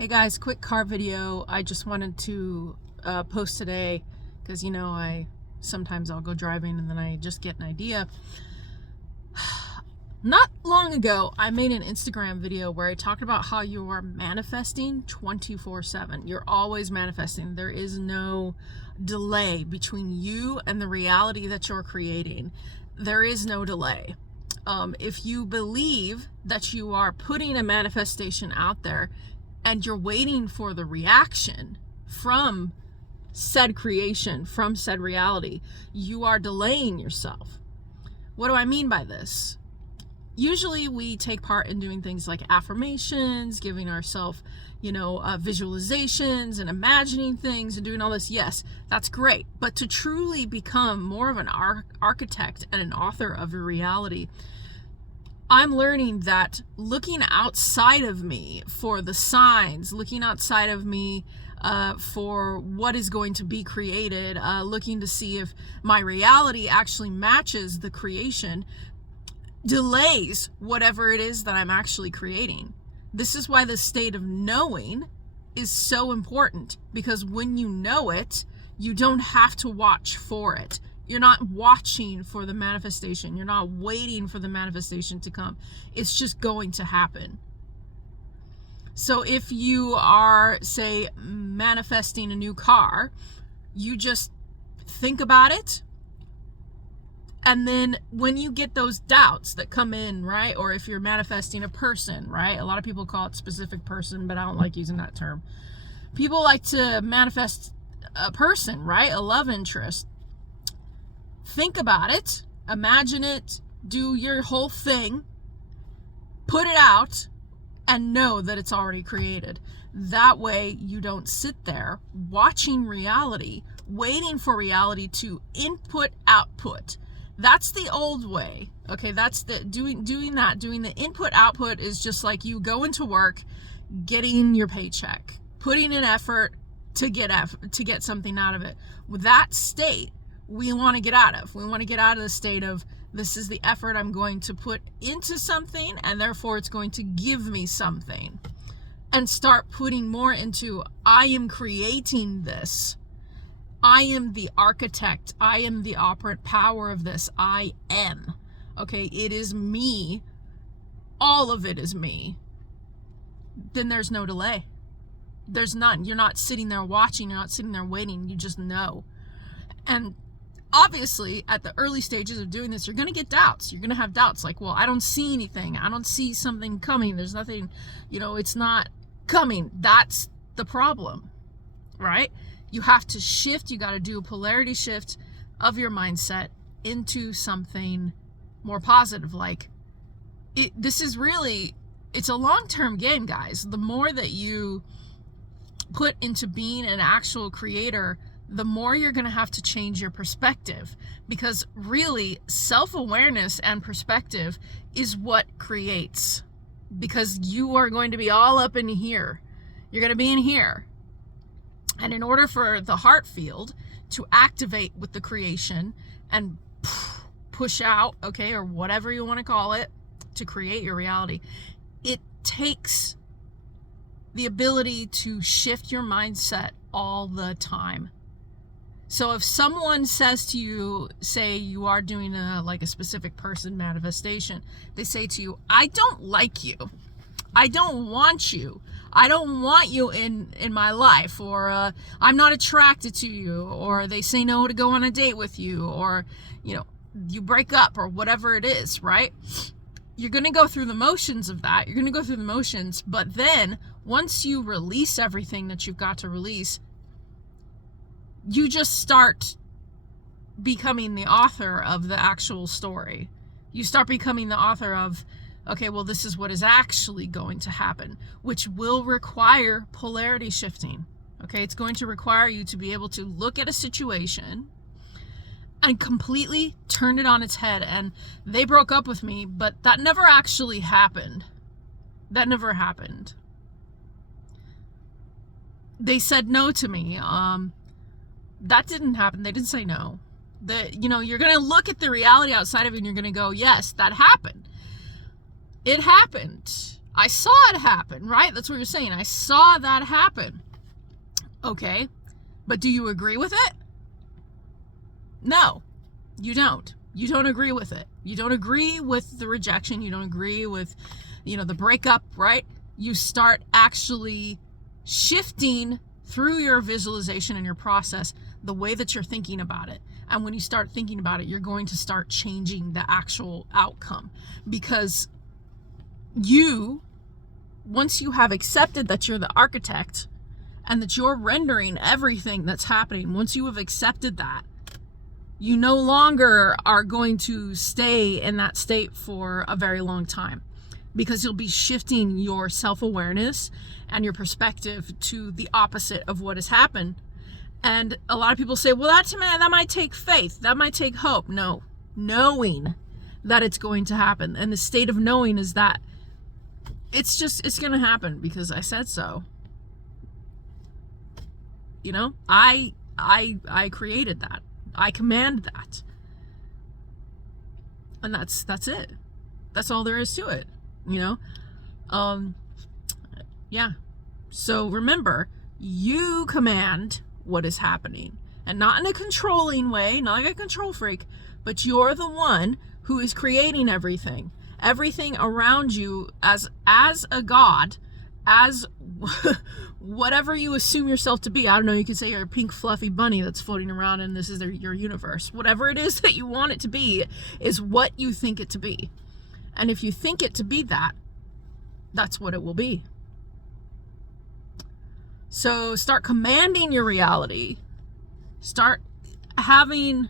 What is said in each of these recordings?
Hey guys, quick car video. I just wanted to post today because sometimes I'll go driving and then I just get an idea. Not long ago, I made an Instagram video where I talked about how you are manifesting 24/7. You're always manifesting. There is no delay between you and the reality that you're creating. There is no delay. If you believe that you are putting a manifestation out there and you're waiting for the reaction from said creation, from said reality, you are delaying yourself. What do I mean by this? Usually we take part in doing things like affirmations, giving ourselves, visualizations and imagining things and doing all this. Yes, that's great. But to truly become more of an architect and an author of your reality, I'm learning that looking outside of me for the signs, looking outside of me for what is going to be created, looking to see if my reality actually matches the creation, delays whatever it is that I'm actually creating. This is why the state of knowing is so important, because when you know it, you don't have to watch for it. You're not watching for the manifestation. You're not waiting for the manifestation to come. It's just going to happen. So if you are, say, manifesting a new car, you just think about it. And then when you get those doubts that come in, right? Or if you're manifesting a person, right? A lot of people call it specific person, but I don't like using that term. People like to manifest a person, right? A love interest. Think about it, imagine it, do your whole thing, put it out, and know that it's already created. That way you don't sit there watching reality, waiting for reality to input, output. That's the old way. Okay, that's the doing the input, output is just like you go into work, getting your paycheck, putting in effort to get something out of it. With that state, we want to get out of. We want to get out of the state of, this is the effort I'm going to put into something, and therefore it's going to give me something. And start putting more into, I am creating this. I am the architect. I am the operant power of this. I am. Okay, it is me. All of it is me. Then there's no delay. There's none. You're not sitting there watching. You're not sitting there waiting. You just know. And obviously, at the early stages of doing this, you're going to get doubts. You're going to have doubts like, well, I don't see anything. I don't see something coming. There's nothing, it's not coming. That's the problem, right? You have to shift. You got to do a polarity shift of your mindset into something more positive. Like, it's a long-term game, guys. The more that you put into being an actual creator, the more you're going to have to change your perspective, because really self-awareness and perspective is what creates, because you are going to be all up in here. You're going to be in here. And in order for the heart field to activate with the creation and push out, okay, or whatever you want to call it, to create your reality, it takes the ability to shift your mindset all the time. So if someone says to you, say you are doing a specific person manifestation, they say to you, I don't like you. I don't want you. I don't want you in my life, or I'm not attracted to you, or they say no to go on a date with you, or, you break up, or whatever it is, right? You're going to go through the motions of that. You're going to go through the motions, but then once you release everything that you've got to release, you just start becoming the author of the actual story. You start becoming the author of, okay, well, this is what is actually going to happen, which will require polarity shifting. Okay, it's going to require you to be able to look at a situation and completely turn it on its head. And they broke up with me, but that never actually happened. That never happened. They said no to me. That didn't happen. They didn't say no. You're going to look at the reality outside of you and you're going to go, yes, that happened. It happened. I saw it happen, right? That's what you're saying. I saw that happen. Okay, but do you agree with it? No, you don't. You don't agree with it. You don't agree with the rejection. You don't agree with, the breakup, right? You start actually shifting through your visualization and your process the way that you're thinking about it. And when you start thinking about it, you're going to start changing the actual outcome, because once you have accepted that you're the architect and that you're rendering everything that's happening, once you have accepted that, you no longer are going to stay in that state for a very long time, because you'll be shifting your self-awareness and your perspective to the opposite of what has happened. And a lot of people say, well, that might take faith, that might take hope. No, knowing that it's going to happen. And the state of knowing is that it's going to happen because I said so. I created that. I command that. And that's it. That's all there is to it, Yeah. So remember, you command what is happening, and not in a controlling way, not like a control freak, but you're the one who is creating everything around you as a god, as whatever you assume yourself to be. I don't know, you could say you're a pink fluffy bunny that's floating around and this is your universe. Whatever it is that you want it to be is what you think it to be. And if you think it to be that, that's what it will be. So start commanding your reality. Start having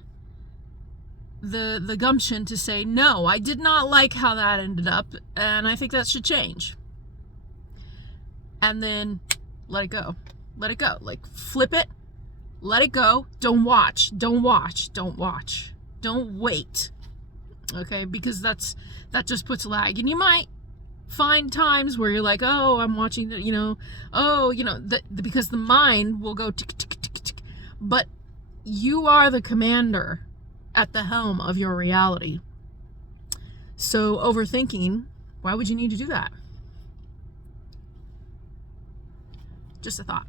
the gumption to say, no, I did not like how that ended up, and I think that should change. And then let it go. Let it go. Like, flip it. Let it go. Don't watch. Don't wait. Okay? Because that just puts lag. And you might find times where you're like, oh, I'm watching, because the mind will go tick, tick, tick, tick. But you are the commander at the helm of your reality. So overthinking, why would you need to do that? Just a thought.